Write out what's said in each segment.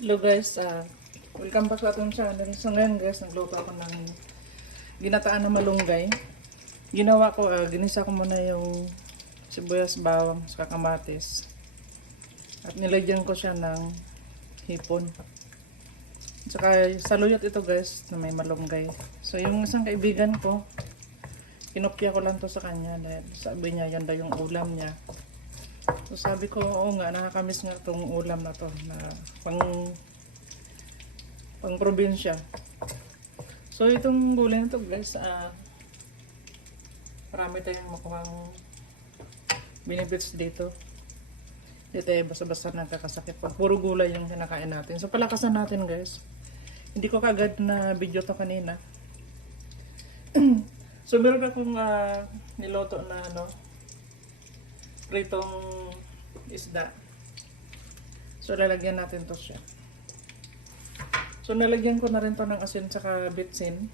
Hello guys, welcome back sa atong channel. So ngayon guys, nagluto ako ng ginataan na malunggay. Ginawa ko, ginisa ko muna yung sibuyas, bawang, sa kamatis. At nilagyan ko siya ng hipon. Saka saluyot ito guys, na may malunggay. So yung isang kaibigan ko, kinopya ko lang to sa kanya dahil sabi niya yun daw yung ulam niya. So sabi ko, oo nga, nakakamiss nga itong ulam na to na pang probinsya. So itong gulay na to guys, marami tayong makuhang benefits dito. Hindi tayo basta-basta nagkakasakit pag puro gulay yung kinakain natin. So palakasan natin guys. Hindi ko kagad na video to kanina. So meron akong niloto na pritong isda. So lalagyan natin to siya. So nalagyan ko na rin to ng asin saka bitsin.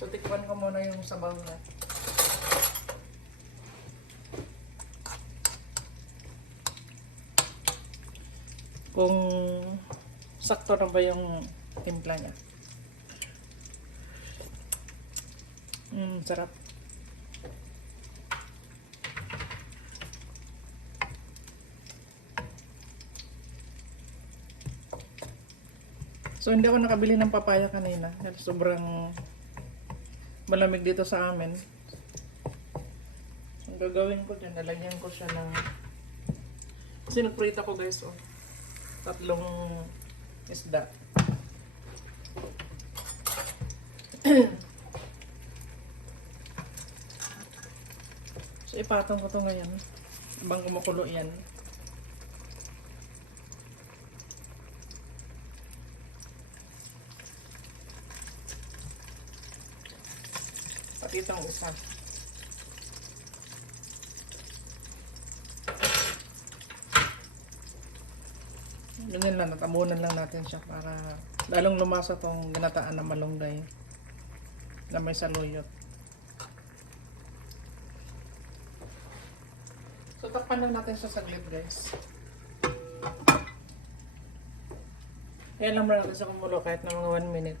So tikman ko muna yung sabaw na. Kung sakto na ba yung timpla niya. Sarap. So hindi ako nakabili ng papaya kanina dahil sobrang malamig dito sa amin. So, ang gagawin ko dyan, nalagyan ko siya ng kasi nagprita ko guys, tatlong isda. So ipatong ko to ngayon habang kumukulo yan. Pati itong isa. Ganyan lang, natabunan lang natin siya para lalong lumasa tong ginataan na malunggay na may saluyot. So takpan lang natin siya saglit guys. Kaya lang muna natin siya kumulo kahit na mga 1 minute.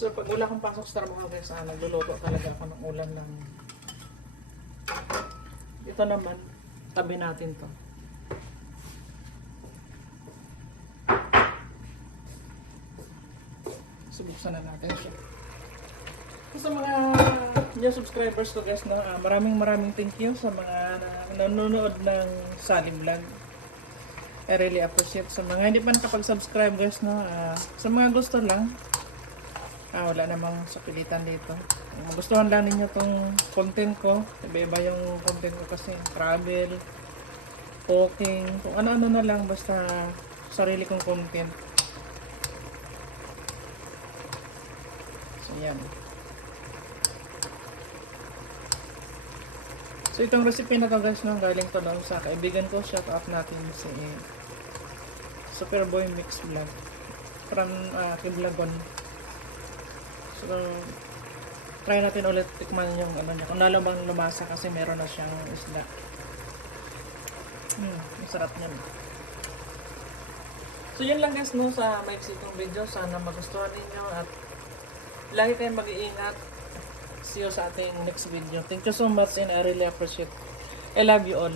So pag wala akong pasok sa trabaho guys, nagluluto talaga ako ng ulam ng ito naman, tabi natin to. Subuksan na natin siya. So, sa mga new subscribers ko guys, maraming thank you sa mga nanonood ng Sally Vlog. I really appreciate. Sa mga hindi pa nakapag-subscribe guys, sa mga gusto lang, wala namang sapilitan dito. Magustuhan lang ninyo tong content ko. Iba-iba yung content ko kasi. Travel, cooking, kung ano-ano na lang. Basta sarili kong content. So, yan. So, itong recipe na to guys, galing to doon sa kaibigan ko. Shout out natin si Superboy Mix Vlog. From Kiblagon. So, try natin ulit tikman yung niya. Kung lalo bang lumasa kasi meron na siyang isda. Masarap niyan. So, yun lang guys sa maiksi kong video. Sana magustuhan ninyo at lagi kayong mag-iingat. See you sa ating next video. Thank you so much and I really appreciate. I love you all.